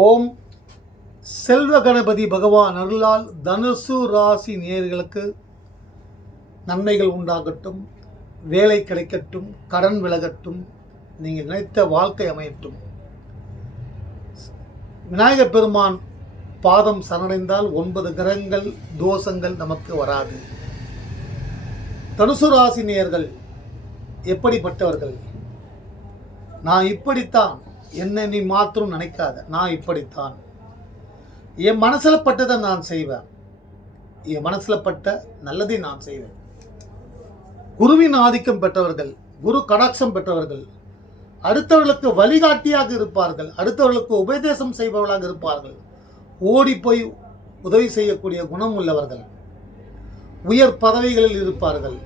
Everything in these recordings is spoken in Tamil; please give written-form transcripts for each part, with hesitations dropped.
ஓம் செல்வ கணபதி பகவான் அருளால் தனுசு ராசி நேயர்களுக்கு நன்மைகள் உண்டாகட்டும், வேலை கிடைக்கட்டும், கடன் விலகட்டும், நீங்கள் நினைத்த வாழ்க்கை அமையட்டும். விநாயகப் பெருமான் பாதம் சரணடைந்தால் 9 கிரகங்கள் தோஷங்கள் நமக்கு வராது. தனுசு ராசி நேயர்கள் எப்படிப்பட்டவர்கள்? நான் இப்படித்தான், என்ன நீ மாத்திரம் நினைக்காத, நான் இப்படித்தான், என் மனசில் பட்டதை நான் செய்வேன், என் மனசில் பட்ட நல்லதை நான் செய்வேன். குருவின் ஆதிக்கம் பெற்றவர்கள், குரு கடாட்சம் பெற்றவர்கள், அடுத்தவர்களுக்கு வழிகாட்டியாக இருப்பார்கள், அடுத்தவர்களுக்கு உபதேசம் செய்பவர்களாக இருப்பார்கள், ஓடி போய் உதவி செய்யக்கூடிய குணம் உள்ளவர்கள், உயர் பதவிகளில் இருப்பார்கள்,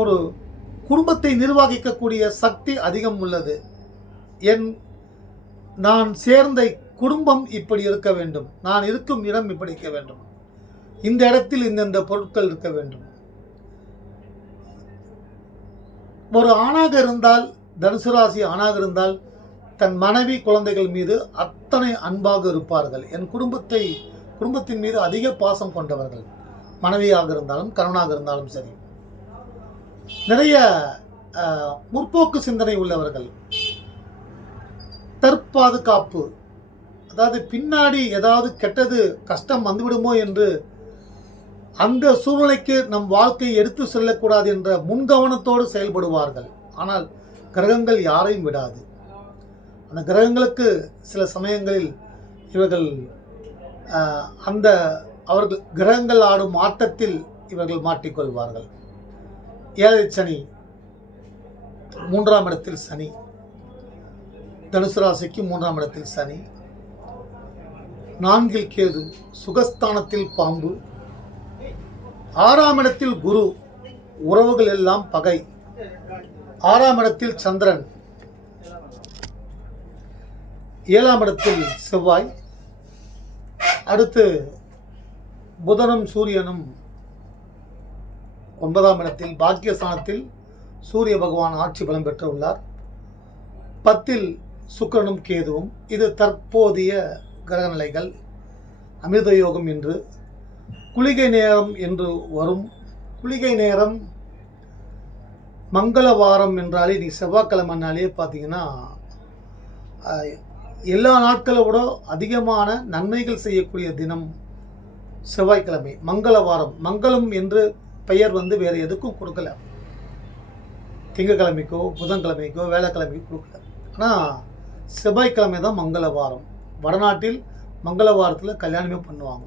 ஒரு குடும்பத்தை நிர்வகிக்கக்கூடிய சக்தி அதிகம் உள்ளது. நான் சேர்ந்த குடும்பம் இப்படி இருக்க வேண்டும், நான் இருக்கும் இடம் இப்படி இருக்க வேண்டும், இந்த இடத்தில் இந்தந்த பொருட்கள் இருக்க வேண்டும். ஒரு ஆணாக இருந்தால், தனுசு ராசி ஆணாக இருந்தால் தன் மனைவி குழந்தைகள் மீது அத்தனை அன்பாக இருப்பார்கள். என் குடும்பத்தின் மீது அதிக பாசம் கொண்டவர்கள், மனைவியாக இருந்தாலும் கணவனாக இருந்தாலும் சரி. நிறைய முற்போக்கு சிந்தனை உள்ளவர்கள், தற்பாதுகாப்பு, அதாவது பின்னாடி ஏதாவது கெட்டது கஷ்டம் வந்துவிடுமோ என்று அந்த சூழ்நிலைக்கு நம் வாழ்க்கையை எடுத்து செல்லக்கூடாது என்ற முன்கவனத்தோடு செயல்படுவார்கள். ஆனால் கிரகங்கள் யாரையும் விடாது. அந்த கிரகங்களுக்கு சில சமயங்களில் இவர்கள் அவர்கள் கிரகங்கள் ஆடும் ஆட்டத்தில் இவர்கள் மாட்டிக்கொள்வார்கள். 7 சனி, 3ஆம் இடத்தில் சனி, தனுசு ராசிக்கு 3ஆம் இடத்தில் சனி, 4 கேது, சுகஸ்தானத்தில் பாம்பு, 6ஆம் இடத்தில் குரு, உறவுகள் எல்லாம் பகை, 6ஆம் இடத்தில் சந்திரன், 7ஆம் இடத்தில் செவ்வாய், அடுத்து புதனும் சூரியனும் 9ஆம் இடத்தில் பாக்கியஸ்தானத்தில் சூரிய பகவான் ஆட்சி பலம் பெற்று உள்ளார். 10இல் சுக்கிரனும் கேதுவும். இது தற்போதைய கிரகநிலைகள். அமிர்த யோகம் என்று குளிகை நேரம் என்று வரும். குளிகை நேரம் மங்களவாரம் என்றாலே, நீ செவ்வாய்க்கிழமைனாலே பார்த்தீங்கன்னா எல்லா நாட்களை விட அதிகமான நன்மைகள் செய்யக்கூடிய தினம் செவ்வாய்க்கிழமை. மங்களவாரம், மங்களம் என்று பெயர் வேறு எதுக்கும் கொடுக்கல. திங்கக்கிழமைக்கோ புதன்கிழமைக்கோ வேலைக்கிழமைக்கோ கொடுக்கல. ஆனால் செவ்வாய்க்கிழமை தான் மங்களவாரம். வடநாட்டில் மங்களவாரத்தில் கல்யாணமே பண்ணுவாங்க.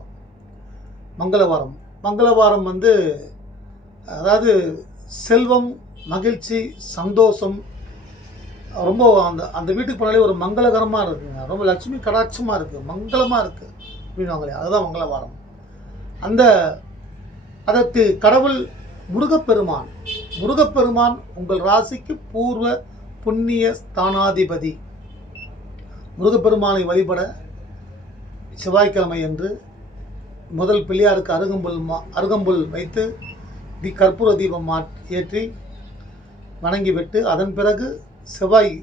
மங்களவாரம் அதாவது செல்வம், மகிழ்ச்சி, சந்தோஷம், ரொம்ப அந்த வீட்டுக்கு போனாலே ஒரு மங்களகரமாக இருக்குங்க, ரொம்ப லட்சுமி கடாட்சமாக இருக்குது, மங்களமாக இருக்குது அப்படின்வாங்களே, அதுதான் மங்களவாரம். அதற்கு கடவுள் முருகப்பெருமான் உங்கள் ராசிக்கு பூர்வ புண்ணிய ஸ்தானாதிபதி. முருகப்பெருமானை வழிபட செவ்வாய்க்கிழமை என்று முதல் பிள்ளையாருக்கு அருகம்புல் வைத்து கற்பூர தீபம் ஏற்றி வணங்கிவிட்டு, அதன் பிறகு செவ்வாய்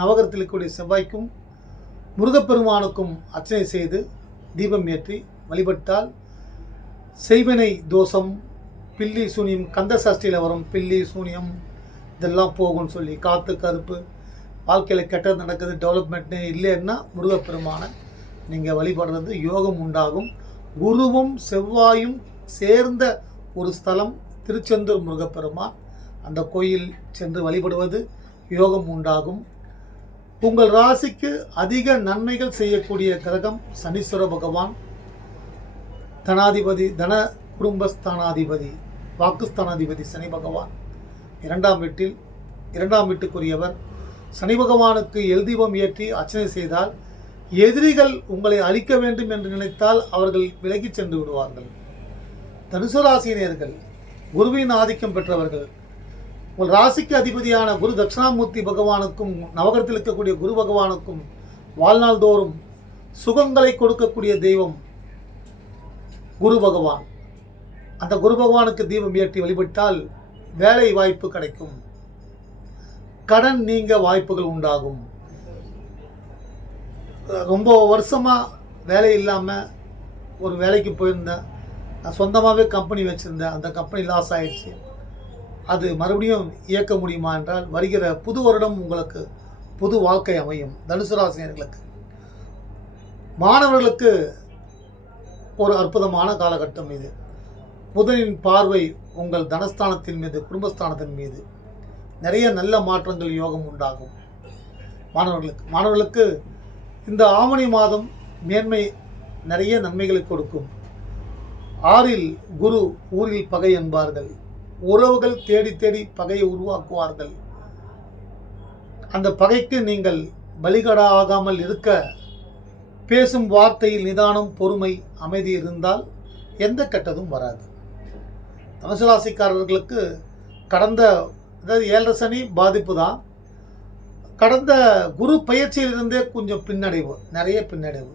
நவகிரகத்தில் இருக்கக்கூடிய செவ்வாய்க்கும் முருகப்பெருமானுக்கும் அர்ச்சனை செய்து தீபம் ஏற்றி வழிபட்டால் செய்வினை தோஷம், பில்லி சூனியம், கந்த சஷ்டியில் வரும் பில்லி சூனியம் இதெல்லாம் போகும்னு சொல்லி, காற்று கருப்பு, வாழ்க்கையில் கெட்டது நடக்குது, டெவலப்மெண்ட்னே இல்லைன்னா முருகப்பெருமானை நீங்கள் வழிபடுறது யோகம் உண்டாகும். குருவும் செவ்வாயும் சேர்ந்த ஒரு ஸ்தலம் திருச்செந்தூர் முருகப்பெருமான். அந்த கோயில் சென்று வழிபடுவது யோகம் உண்டாகும். உங்கள் ராசிக்கு அதிக நன்மைகள் செய்யக்கூடிய கிரகம் சனீஸ்வர பகவான். தனாதிபதி, தன குடும்பஸ்தானாதிபதி, வாக்குஸ்தானாதிபதி சனி பகவான் 2ஆம் வீட்டுக்குரியவர். சனி பகவானுக்கு எல்தீபம் ஏற்றி அர்ச்சனை செய்தால் எதிரிகள் உங்களை அழிக்க வேண்டும் என்று நினைத்தால் அவர்கள் விலகி சென்று விடுவார்கள். தனுசு ராசியினர்கள் குருவின் ஆதிக்கம் பெற்றவர்கள். உங்கள் ராசிக்கு அதிபதியான குரு தட்சிணாமூர்த்தி பகவானுக்கும் நவகிரகத்தில் இருக்கக்கூடிய குரு பகவானுக்கும் வாழ்நாள் தோறும் சுகங்களை கொடுக்கக்கூடிய தெய்வம் குரு பகவான். அந்த குரு பகவானுக்கு தீபம் ஏற்றி வழிபட்டால் வேலை வாய்ப்பு கிடைக்கும், கடன் நீங்க வாய்ப்புகள் உண்டாகும். ரொம்ப வருஷமாக வேலை இல்லாமல் ஒரு வேலைக்கு போயிருந்தேன். நான் சொந்தமாகவே கம்பெனி வச்சுருந்தேன். அந்த கம்பெனி லாஸ் ஆயிடுச்சு. அது மறுபடியும் இயக்க முடியுமா என்றால், வருகிற புது வருடம் உங்களுக்கு புது வாழ்க்கை அமையும். தனுசு ராசினியர்களுக்கு, மாணவர்களுக்கு ஒரு அற்புதமான காலகட்டம் இது. புதனின் பார்வை உங்கள் தனஸ்தானத்தின் மீது, குடும்பஸ்தானத்தின் மீது நிறைய நல்ல மாற்றங்கள், யோகம் உண்டாகும். மாணவர்களுக்கு இந்த ஆவணி மாதம் மேன்மை, நிறைய நன்மைகளை கொடுக்கும். 6ல் குரு, ஊரில் பகை என்பார்கள். உறவுகள் தேடி தேடி பகையை உருவாக்குவார்கள். அந்த பகைக்கு நீங்கள் பலிகடாகாமல் இருக்க பேசும் வார்த்தையில் நிதானம், பொறுமை, அமைதி இருந்தால் எந்த கெட்டதும் வராது. தனுசு ராசிக்காரர்களுக்கு கடந்த, அதாவது 7 சனி பாதிப்பு தான். கடந்த குரு பயிற்சியிலிருந்தே கொஞ்சம் பின்னடைவு, நிறைய பின்னடைவு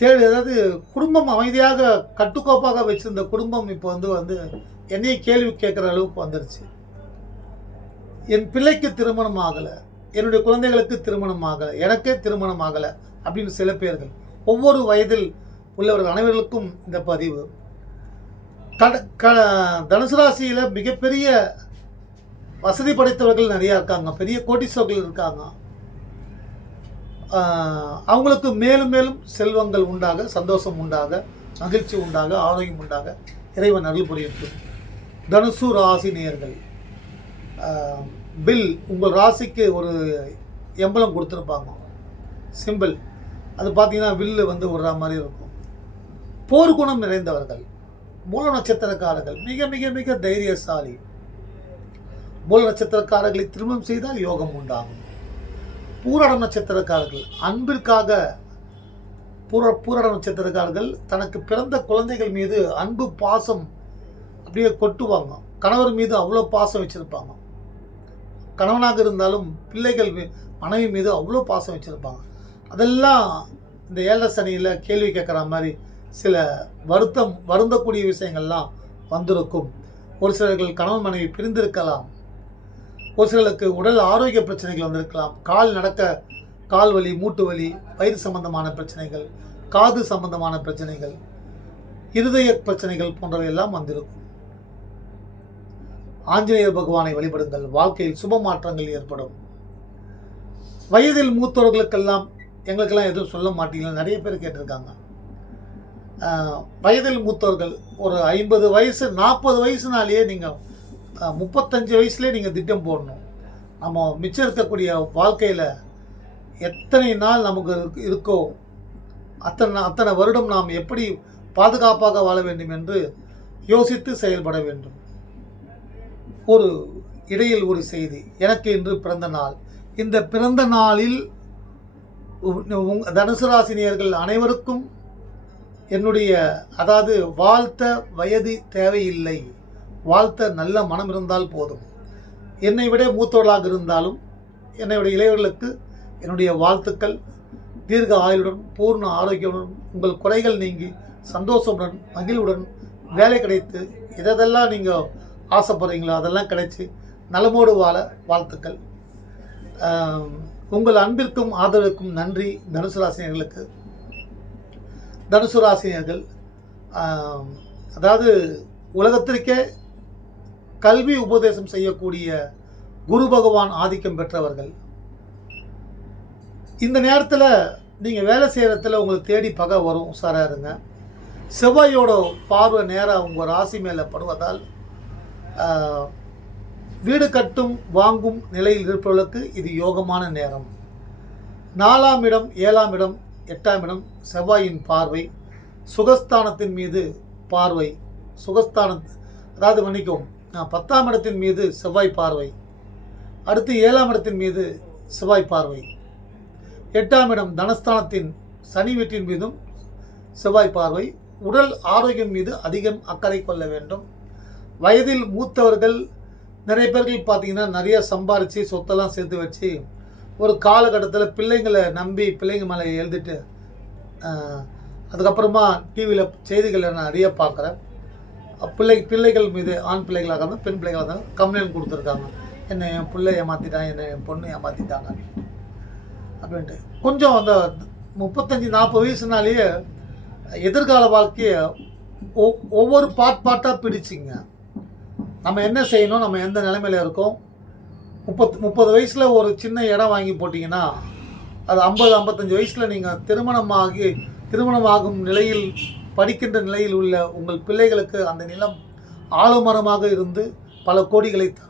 அதாவது குடும்பம் அமைதியாக கட்டுக்கோப்பாக வச்சிருந்த குடும்பம் இப்போ வந்து என்னையே கேள்வி கேட்குற அளவுக்கு வந்துருச்சு. என் பிள்ளைக்கு திருமணம் ஆகலை, என்னுடைய குழந்தைகளுக்கு திருமணம் ஆகலை, எனக்கே திருமணம் ஆகலை அப்படின்னு சில பேர்கள், ஒவ்வொரு வயதில் உள்ளவர்கள் அனைவர்களுக்கும் இந்த பதிவு. தனுசு ராசியில் மிகப்பெரிய வசதி படைத்தவர்கள் நிறையா இருக்காங்க, பெரிய கோடீஸ்வரர்கள் இருக்காங்க. அவங்களுக்கு மேலும் மேலும் செல்வங்கள் உண்டாக, சந்தோஷம் உண்டாக, மகிழ்ச்சி உண்டாக, ஆரோக்கியம் உண்டாக இறைவன் அருள் புரியட்டும். தனுசு ராசி நேயர்கள், பில் உங்கள் ராசிக்கு ஒரு எம்பளம் கொடுத்துருப்பாங்க, சிம்பிள். அது பார்த்தீங்கன்னா வில்லு வந்து விடுற மாதிரி இருக்கும். போர்க்குணம் நிறைந்தவர்கள், மூல நட்சத்திரக்காரர்கள், மிக மிக மிக தைரியசாலி. மூல நட்சத்திரக்காரர்களை திருமணம் செய்தால் யோகம் உண்டாகும். பூராடம் நட்சத்திரக்காரர்கள் அன்பிற்காக, பூராடம் நட்சத்திரக்காரர்கள் தனக்கு பிறந்த குழந்தைகள் மீது அன்பு, பாசம் அப்படியே கொட்டுவாங்க. கணவர் மீது அவ்வளோ பாசம் வச்சுருப்பாங்க. கணவனாக இருந்தாலும் பிள்ளைகள் மனைவி மீது அவ்வளோ பாசம் வச்சுருப்பாங்க. அதெல்லாம் இந்த 7 சனியில் கேள்வி கேட்குற மாதிரி சில வருந்தக்கூடிய விஷயங்கள்லாம் வந்திருக்கும். ஒரு சிலர்கள் கணவன் மனைவி பிரிந்திருக்கலாம். ஒரு சிலருக்கு உடல் ஆரோக்கிய பிரச்சனைகள் வந்திருக்கலாம். கால் வலி, மூட்டு வலி, வயிறு சம்பந்தமான பிரச்சனைகள், காது சம்பந்தமான பிரச்சனைகள், இருதய பிரச்சனைகள் போன்றவையெல்லாம் வந்திருக்கும். ஆஞ்சநேயர் பகவானை வழிபடுங்கள், வாழ்க்கையில் சுப மாற்றங்கள் ஏற்படும். வயதில் மூத்தவர்களுக்கெல்லாம் எங்களுக்கெல்லாம் எதுவும் சொல்ல மாட்டீங்களா நிறைய பேர் கேட்டிருக்காங்க. வயதில் மூத்தவர்கள் ஒரு 50 வயசு, 40 வயசுனாலேயே நீங்கள் 35 வயசுலேயே நீங்கள் திட்டம் போடணும். நம்ம மிச்சம் இருக்கக்கூடிய வாழ்க்கையில் எத்தனை நாள் நமக்கு இருக்கோ அத்தனை வருடம் நாம் எப்படி பாதுகாப்பாக வாழ வேண்டும் என்று யோசித்து செயல்பட வேண்டும். இடையில் ஒரு செய்தி, எனக்கு இன்று பிறந்த நாள். இந்த பிறந்த நாளில் தனுசு ராசினியர்கள் அனைவருக்கும் என்னுடைய, அதாவது வாழ்த்த வயது தேவையில்லை, வாழ்த்த நல்ல மனம் இருந்தால் போதும். என்னை விட மூத்தவர்களாக இருந்தாலும் என்னை விட இளையவர்களுக்கு என்னுடைய வாழ்த்துக்கள். தீர்க்க ஆயுளுடன், பூர்ண ஆரோக்கியமுடன், உங்கள் குறைகள் நீங்கி சந்தோஷமுடன், மகிழ்வுடன் வேலை கிடைத்து எதெல்லாம் நீங்கள் ஆசைப்படுறீங்களோ அதெல்லாம் கிடைச்சி நலமோடு வாழ வாழ்த்துக்கள். உங்கள் அன்பிற்கும் ஆதரவுக்கும் நன்றி. தனுசு ராசினியர்களுக்கு, தனுசு ராசினியர்கள் அதாவது உலகத்திற்கே கல்வி உபதேசம் செய்யக்கூடிய குரு பகவான் ஆதிக்கம் பெற்றவர்கள். இந்த நேரத்தில் நீங்கள் வேலை செய்கிறத்துல உங்களுக்கு தேடி பகை வரும், உஷாராக இருங்க. செவ்வாயோட பார்வை நேராக உங்கள் ராசி மேலே படுவதால் வீடு கட்டும் வாங்கும் நிலையில் இருப்பவர்களுக்கு இது யோகமான நேரம். 4ஆம் இடம், 7ஆம் இடம், 8ஆம் இடம் செவ்வாயின் பார்வை, சுகஸ்தானத்தின் மீது பார்வை, அதாவது மன்னிக்கும் 10ஆம் இடத்தின் மீது செவ்வாய் பார்வை, அடுத்து 7ஆம் இடத்தின் மீது செவ்வாய் பார்வை, 8ஆம் இடம் தனஸ்தானத்தின் சனி வீட்டின் மீதும் செவ்வாய் பார்வை. உடல் ஆரோக்கியம் மீது அதிகம் அக்கறை கொள்ள வேண்டும். வயதில் மூத்தவர்கள் நிறைய பேர்கள் பார்த்தீங்கன்னா நிறைய சம்பாரித்து சொத்தெல்லாம் சேர்த்து வச்சு ஒரு காலகட்டத்தில் பிள்ளைங்களை நம்பி பிள்ளைங்க மேலே எழுதிட்டு அதுக்கப்புறமா டிவியில் செய்திகளை நான் நிறைய பார்க்குறேன். பிள்ளைகள் மீது, ஆண் பிள்ளைகளாக இருந்தால் பெண் பிள்ளைகளாக இருந்தால் கம்ப்ளைண்ட் கொடுத்துருக்காங்க, என்னை என் பிள்ளை ஏமாற்றிட்டான், என்னை என் பொண்ணு ஏமாற்றிட்டாங்க. அப்படின்ட்டு. கொஞ்சம் அந்த 35-40 வயசுனாலேயே எதிர்கால வாழ்க்கைய ஒவ்வொரு பார்ட்டாக பிரிச்சுங்க. நம்ம என்ன செய்யணும், நம்ம எந்த நிலைமையில் இருக்கோம். 30 வயசில் ஒரு சின்ன இடம் வாங்கி போட்டிங்கன்னா, அது 50-55 வயசில் நீங்கள் திருமணமாகும் நிலையில், படிக்கின்ற நிலையில் உள்ள உங்கள் பிள்ளைகளுக்கு அந்த நிலம் ஆலமரமாக இருந்து பல கோடிகளை தரும்.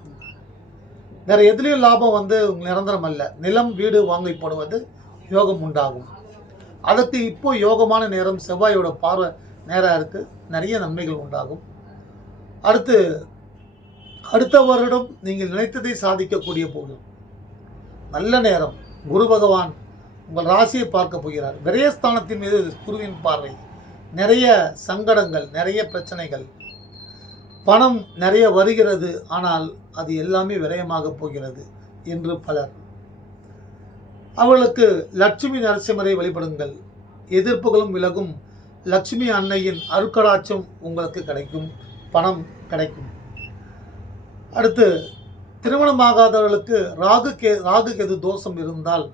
வேறு எதுலேயும் லாபம் நிரந்தரம் அல்ல. நிலம், வீடு வாங்கி போடுவது யோகம் உண்டாகும். அதுக்கு இப்போ யோகமான நேரம், செவ்வாயோட பார்வை நேரம் இருக்குது. நிறைய நன்மைகள் உண்டாகும். அடுத்த வருடம் நீங்கள் நினைத்ததை சாதிக்கக்கூடிய போகும் நல்ல நேரம். குரு பகவான் உங்கள் ராசியை பார்க்க போகிறார். விரயஸ்தானத்தின் மீது குருவின் பார்வை. நிறைய சங்கடங்கள், நிறைய பிரச்சனைகள், பணம் நிறைய வருகிறது, ஆனால் அது எல்லாமே விரயமாக போகிறது என்று பலர். அவர்களுக்கு லட்சுமி நரசிம்மரை வழிபடுங்கள். எதிர்ப்புகளும் விலகும். லட்சுமி அன்னையின் அருட்கடாட்சம் உங்களுக்கு கிடைக்கும். பணம் கிடைக்கும். அடுத்து, திருமணமாகாதவர்களுக்கு ராகு கேது தோஷம் இருந்தால்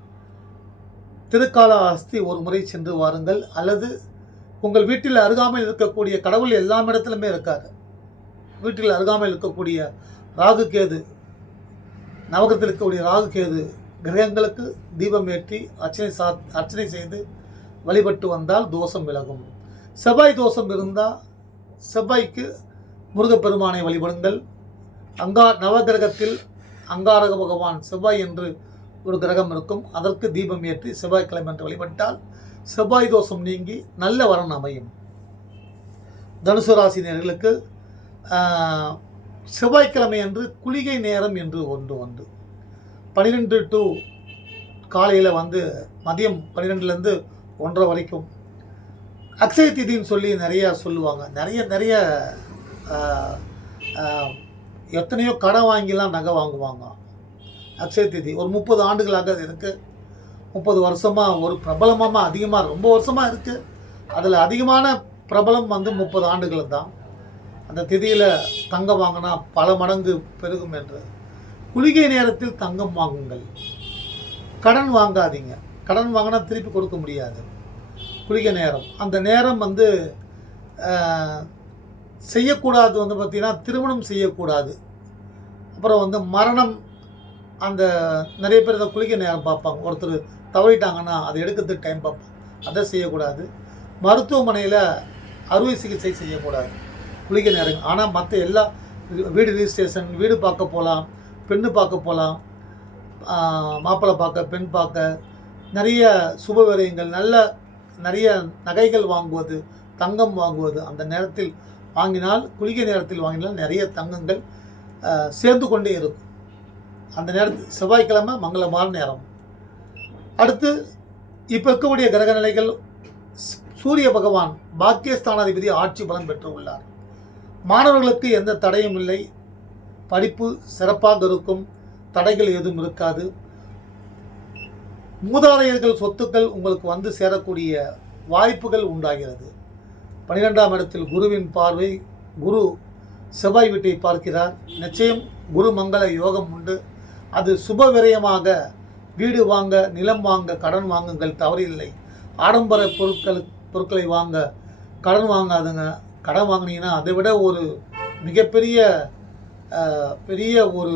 திருக்காளஹஸ்தி ஒரு முறை சென்று வாருங்கள். அல்லது உங்கள் வீட்டில் அருகாமையில் இருக்கக்கூடிய, கடவுள் எல்லா இடத்துலையுமே இருக்கார், வீட்டில் அருகாமையில் இருக்கக்கூடிய ராகு கேது, நவகிரகத்தில் இருக்கக்கூடிய ராகு கேது கிரகங்களுக்கு தீபம் ஏற்றி அர்ச்சனை செய்து வழிபட்டு வந்தால் தோஷம் விலகும். செவ்வாய் தோஷம் இருந்தால் செவ்வாய்க்கு முருகப்பெருமானை வழிபடுங்கள். நவகிரகத்தில் அங்காரக பகவான் செவ்வாய் என்று ஒரு கிரகம் இருக்கும். அதற்கு தீபம் ஏற்றி செவ்வாய்க்கிழமை என்று வழிபட்டால் செவ்வாய் தோஷம் நீங்கி நல்ல வரன் அமையும். தனுசு ராசினியர்களுக்கு செவ்வாய்க்கிழமை என்று குளிகை நேரம் என்று ஒன்று 12 to காலையில் மதியம் 12லேருந்து 1:30 வரைக்கும் அக்ஷய திதின்னு சொல்லி நிறையா சொல்லுவாங்க. நிறைய எத்தனையோ கடன் வாங்கிலாம் நகை வாங்குவாங்க. அக்ஷய திதி ஒரு 30 ஆண்டுகளாக அது இருக்குது. 30 வருஷமாக ஒரு பிரபலமாக அதிகமாக ரொம்ப வருஷமாக இருக்குது. அதில் அதிகமான பிரபலம் 30 ஆண்டுகள் தான். அந்த திதியில் தங்கம் வாங்கினா பல மடங்கு பெருகும் என்று. குளிகை நேரத்தில் தங்கம் வாங்குங்கள். கடன் வாங்காதீங்க. கடன் வாங்கினா திருப்பி கொடுக்க முடியாது. குளிகை நேரம், அந்த நேரம் செய்யக்கூடாது. பார்த்திங்கன்னா திருமணம் செய்யக்கூடாது. அப்புறம் மரணம், அந்த நிறைய பேர் இந்த குளிகை நேரம் பார்ப்பாங்க. ஒருத்தர் தவறிட்டாங்கன்னா அதை எடுக்கிறதுக்கு டைம் பார்ப்பாங்க. அதை செய்யக்கூடாது. மருத்துவமனையில் அறுவை சிகிச்சை செய்யக்கூடாது குளிகை நேரம். ஆனால் மற்ற எல்லா வீடு ரிஜிஸ்ட்ரேஷன், வீடு பார்க்க போகலாம், பெண்ணு பார்க்க போகலாம், மாப்பிள்ளை பார்க்க, பெண் பார்க்க, நிறைய சுப விரயங்கள், நிறைய நகைகள் வாங்குவது, தங்கம் வாங்குவது அந்த நேரத்தில் வாங்கினால், குளிகை நேரத்தில் வாங்கினால் நிறைய தங்கங்கள் சேர்ந்து கொண்டே இருக்கும். அந்த நேரத்தில் செவ்வாய்க்கிழமை மங்களமான நேரம். அடுத்து, இப்போ இருக்கக்கூடிய கிரக நிலைகள், சூரிய பகவான் பாக்கியஸ்தானாதிபதி ஆட்சி பலம் பெற்று உள்ளார். மாணவர்களுக்கு எந்த தடையும் இல்லை. படிப்பு சிறப்பாக இருக்கும். தடைகள் எதுவும் இருக்காது. மூதாதையர்கள் சொத்துக்கள் உங்களுக்கு சேரக்கூடிய வாய்ப்புகள் உண்டாகிறது. 12ஆம் இடத்தில் குருவின் பார்வை. குரு செவ்வாய் வீட்டை பார்க்கிறார். நிச்சயம் குரு மங்கள யோகம் உண்டு. அது சுப விரயமாக வீடு வாங்க, நிலம் வாங்க, கடன் வாங்குங்கள், தவறில்லை. ஆடம்பர பொருட்களை வாங்க கடன் வாங்காதுங்க. கடன் வாங்கினீங்கன்னா அதை விட ஒரு மிகப்பெரிய ஒரு,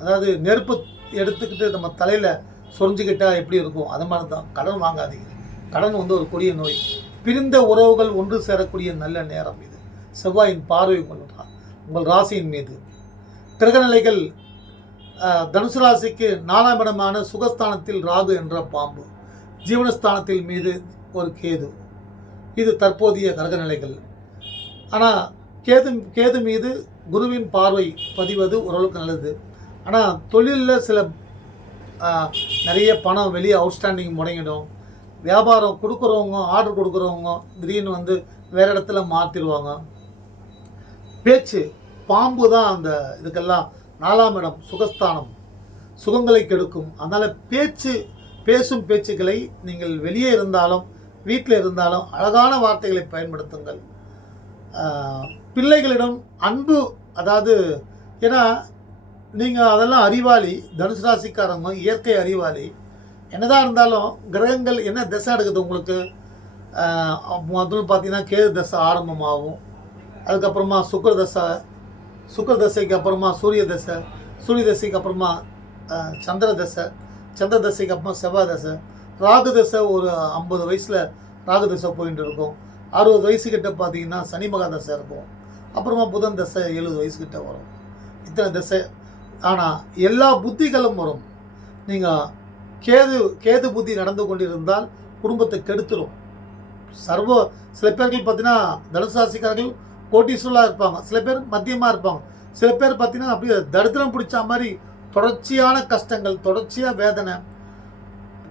அதாவது நெருப்பு எடுத்துக்கிட்டு நம்ம தலையில் சொரிஞ்சுக்கிட்டால் எப்படி இருக்கும், அது மாதிரி தான். கடன் வாங்காதீங்க. கடன் ஒரு கொடிய நோய். பிரிந்த உறவுகள் ஒன்று சேரக்கூடிய நல்ல நேரம் இது. செவ்வாயின் பார்வை கொள்கிறார் உங்கள் ராசியின் மீது. கிரகநிலைகள், தனுசு ராசிக்கு 4ஆம் இடமான சுகஸ்தானத்தில் ராகு என்ற பாம்பு, ஜீவனஸ்தானத்தில் மீது ஒரு கேது. இது தற்போதைய கிரகநிலைகள். ஆனால் கேது மீது குருவின் பார்வை பதிவது ஓரளவுக்கு நல்லது. ஆனால் தொழிலில் சில நிறைய பணம் வெளியே அவுட்ஸ்டாண்டிங் முடங்கிடும். வியாபாரம் கொடுக்குறவங்க, ஆர்டர் கொடுக்குறவங்க திடீர்னு வேறு இடத்துல மாற்றிடுவாங்க. பேச்சு, பாம்பு தான் அந்த இதுக்கெல்லாம் 4ஆம் இடம் சுகஸ்தானம், சுகங்களை கெடுக்கும். அதனால் பேசும் பேச்சுக்களை நீங்கள் வெளியே இருந்தாலும் வீட்டில் இருந்தாலும் அழகான வார்த்தைகளை பயன்படுத்துங்கள். பிள்ளைகளிடம் அன்பு, அதாவது ஏன்னா நீங்கள் அதெல்லாம் அறிவாளி. தனுசு ராசிக்காரங்க இயற்கை அறிவாளி. என்னதான் இருந்தாலும் கிரகங்கள் என்ன திசை எடுக்குது உங்களுக்கு, முதல்ல பார்த்தீங்கன்னா கேது தசை ஆரம்பமாகும். அதுக்கப்புறமா சுக்கிர தசைக்கு அப்புறமா சூரிய தசை, சூரிய தசைக்கு அப்புறமா சந்திர தசை, சந்திர தசைக்கு அப்புறமா செவ்வாய் தசை, ராகு தசை ஒரு 50 வயசில் ராகு தசை போயிட்டு இருக்கும். 60 வயசுக்கிட்ட பார்த்தீங்கன்னா சனி மகா தசை இருக்கும். அப்புறமா புதன் தசை 70 வயசுக்கிட்ட வரும். இத்தனை தசை. ஆனால் எல்லா புத்திகளும் வரும். நீங்கள் கேது புத்தி நடந்து கொண்டிருந்தால் குடும்பத்தை கெடுத்துடும். சில பேர்கள் பார்த்தீங்கன்னா தனுசு ராசிக்காரர்கள் கோட்டீஸ்வரலாக இருப்பாங்க, சில பேர் மத்தியமாக இருப்பாங்க, சில பேர் பார்த்தீங்கன்னா அப்படியே தரித்திரம் பிடிச்ச மாதிரி தொடர்ச்சியான கஷ்டங்கள், தொடர்ச்சியாக வேதனை.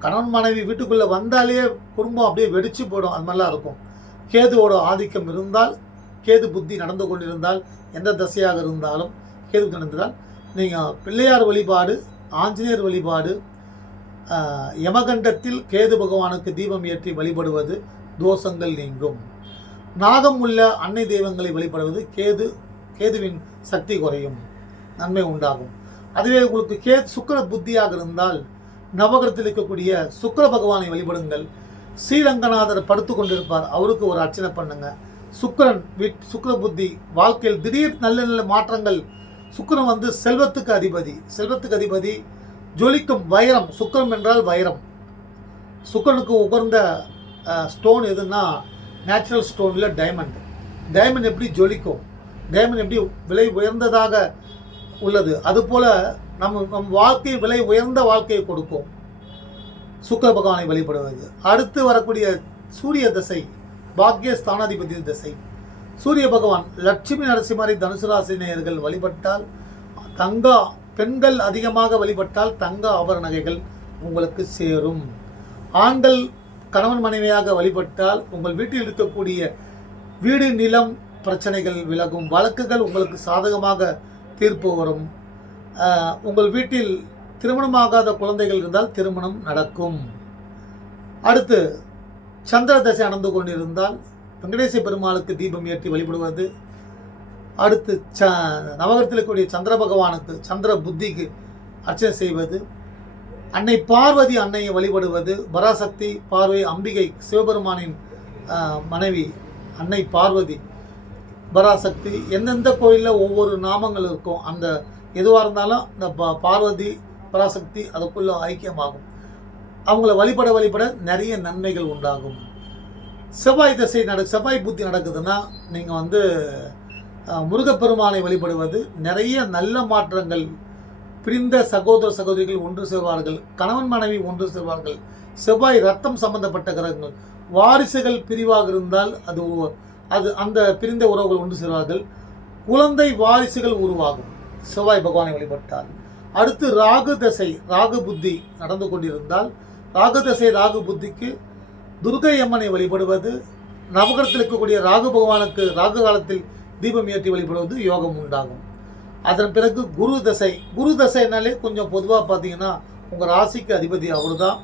கணவன் மனைவி வீட்டுக்குள்ளே வந்தாலே குடும்பம் அப்படியே வெடிச்சு போயிடும். அது மாதிரிலாம் இருக்கும். கேதுவோட ஆதிக்கம் இருந்தால், கேது புத்தி நடந்து கொண்டிருந்தால், எந்த தசையாக இருந்தாலும் கேது நடந்தால் நீங்கள் பிள்ளையார் வழிபாடு, ஆஞ்சநேயர் வழிபாடு, யமகண்டத்தில் கேது பகவானுக்கு தீபம் ஏற்றி வழிபடுவது தோஷங்கள் நீங்கும். நாகம் உள்ள அன்னை தெய்வங்களை வழிபடுவது கேதுவின் சக்தி குறையும், நன்மை உண்டாகும். அதுவே உங்களுக்கு சுக்கிர புத்தியாக இருந்தால் நவகிரகத்தில் இருக்கக்கூடிய சுக்கிர பகவானை வழிபடுங்கள். ஸ்ரீரங்கநாதர் படுத்து கொண்டிருப்பார், அவருக்கு ஒரு அர்ச்சனை பண்ணுங்க. சுக்கிர புத்தி வாழ்க்கையில் திடீர் நல்ல நல்ல மாற்றங்கள். சுக்கிரன் செல்வத்துக்கு அதிபதி, ஜொலிக்கும் வைரம். சுக்கிரம் என்றால் வைரம். சுக்கிரனுக்கு உகர்ந்த ஸ்டோன் எதுன்னா நேச்சுரல் ஸ்டோனில் டைமண்ட் எப்படி ஜொலிக்கும், டைமண்ட் எப்படி விலை உயர்ந்ததாக உள்ளது, அதுபோல் நம் வாழ்க்கை விலை உயர்ந்த வாழ்க்கையை கொடுக்கும் சுக்கிர பகவானை வழிபடுவது. அடுத்து வரக்கூடிய சூரிய தசை, பாக்கிய ஸ்தானாதிபதி தசை. சூரிய பகவான் லட்சுமி நரசிம்மரை தனுசு ராசி நேயர்கள் வழிபட்டால், பெண்கள் அதிகமாக வழிபட்டால் தங்க ஆபரண நகைகள் உங்களுக்கு சேரும். ஆண்கள் கணவன் மனைவியாக வழிபட்டால் உங்கள் வீட்டில் இருக்கக்கூடிய வீடு நிலம் பிரச்சனைகள் விலகும், வழக்குகள் உங்களுக்கு சாதகமாக தீர்ப்பு வரும். உங்கள் வீட்டில் திருமணமாகாத குழந்தைகள் இருந்தால் திருமணம் நடக்கும். அடுத்து சந்திர தசை நடந்து கொண்டிருந்தால் வெங்கடேச பெருமாளுக்கு தீபம் ஏற்றி வழிபடுவது. அடுத்து நவகிரகத்தில் இருக்கக்கூடிய சந்திர பகவானுக்கு, சந்திர புத்திக்கு அர்ச்சனை செய்வது. அன்னை பார்வதி அன்னையை வழிபடுவது. பராசக்தி, பார்வை, அம்பிகை, சிவபெருமானின் மனைவி அன்னை பார்வதி, பராசக்தி. எந்தெந்த கோயிலில் ஒவ்வொரு நாமங்கள் இருக்கும், அந்த எதுவாக இருந்தாலும் இந்த பார்வதி பராசக்தி அதுக்குள்ள ஐக்கியமாகும். அவங்கள வழிபட நிறைய நன்மைகள் உண்டாகும். செவ்வாய் புத்தி நடக்குதுன்னா நீங்கள் முருகப்பெருமானை வழிபடுவது. நிறைய நல்ல மாற்றங்கள். பிரிந்த சகோதர சகோதரிகள் ஒன்று சேர்வார்கள், கணவன் மனைவி ஒன்று சேர்வார்கள். செவ்வாய் ரத்தம் சம்பந்தப்பட்ட கிரகங்கள். வாரிசுகள் பிரிவாக இருந்தால் அது அந்த பிரிந்த உறவுகள் ஒன்று சேர்வார்கள். குழந்தை வாரிசுகள் உருவாகும் செவ்வாய் பகவானை வழிபட்டால். அடுத்து ராகு புத்தி நடந்து கொண்டிருந்தால் ராகு புத்திக்கு துர்கை அம்மனை வழிபடுவது. நவகிரகத்தில் இருக்கக்கூடிய ராகு பகவானுக்கு ராகு காலத்தில் தீபம் ஏற்றி வழிபடுவது யோகம் உண்டாகும். அதன் பிறகு குரு தசைனாலே கொஞ்சம் பொதுவாக பார்த்தீங்கன்னா உங்கள் ராசிக்கு அதிபதி அவர் தான்.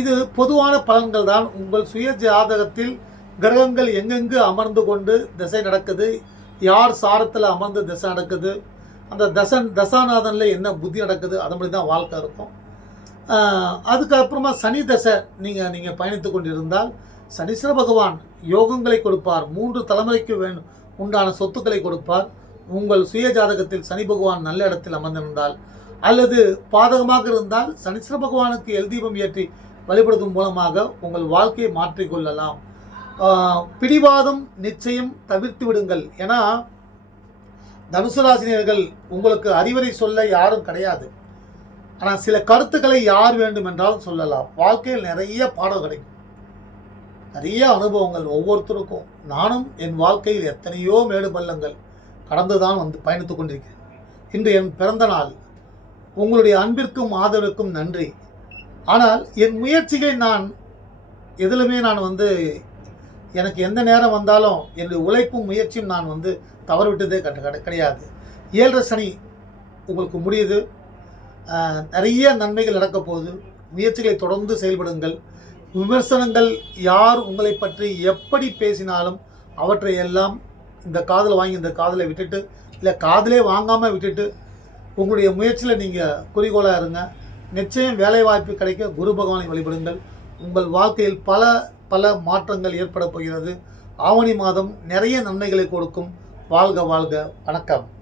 இது பொதுவான பலன்கள் தான். உங்கள் சுய ஜாதகத்தில் கிரகங்கள் எங்கெங்கு அமர்ந்து கொண்டு திசை நடக்குது, யார் சாரத்தில் அமர்ந்து திசை நடக்குது, அந்த தசாநாதனில் என்ன புத்தி நடக்குது, அதன்படி தான் வாழ்க்கை இருக்கும். அதுக்கப்புறமா சனி தசை நீங்கள் பயணித்து கொண்டிருந்தால் சனீஸ்வர பகவான் யோகங்களை கொடுப்பார். 3 தலைமுறைக்கு உண்டான சொத்துக்களை கொடுப்பார். உங்கள் சுய ஜாதகத்தில் சனி பகவான் நல்ல இடத்தில் அமர்ந்திருந்தால் அல்லது பாதகமாக இருந்தால் சனீஸ்வர பகவானுக்கு எல்தீபம் ஏற்றி வழிபடுவதன் மூலமாக உங்கள் வாழ்க்கையை மாற்றிக்கொள்ளலாம். பிடிவாதம் நிச்சயம் தவிர்த்து விடுங்கள். ஏன்னா தனுசு ராசினியர்கள் உங்களுக்கு அறிவுரை சொல்ல யாரும் கிடையாது. ஆனால் சில கருத்துக்களை யார் வேண்டும் என்றாலும் சொல்லலாம். வாழ்க்கையில் நிறைய பாடம் கிடைக்கும், நிறைய அனுபவங்கள் ஒவ்வொருத்தருக்கும். நானும் என் வாழ்க்கையில் எத்தனையோ மேடு பள்ளங்கள் கடந்துதான் பயணித்து கொண்டிருக்கிறேன். இன்று என் பிறந்த நாள். உங்களுடைய அன்பிற்கும் ஆதரவுக்கும் நன்றி. ஆனால் என் முயற்சிகளை எதிலுமே எனக்கு எந்த நேரம் வந்தாலும் என்னுடைய உழைப்பும் முயற்சியும் தவறுவிட்டதே கிடையாது. 7.5 சனி உங்களுக்கு முடியுது. நிறைய நன்மைகள் நடக்கப் போகுது. முயற்சிகளை தொடர்ந்து செயல்படுங்கள். விமர்சனங்கள் யார் உங்களை பற்றி எப்படி பேசினாலும் அவற்றை எல்லாம் இந்த காதில் வாங்கி இந்த காதில் விட்டுட்டு, இல்லை காதிலே வாங்காமல் விட்டுட்டு உங்களுடைய முயற்சியில் நீங்கள் குறிக்கோளாக இருங்க. நிச்சயம் வேலை வாய்ப்பு கிடைக்க குரு பகவானை வழிபடுங்கள். உங்கள் வாழ்க்கையில் பல பல மாற்றங்கள் ஏற்பட போகிறது. ஆவணி மாதம் நிறைய நன்மைகளை கொடுக்கும். வாழ்க வாழ்க. வணக்கம்.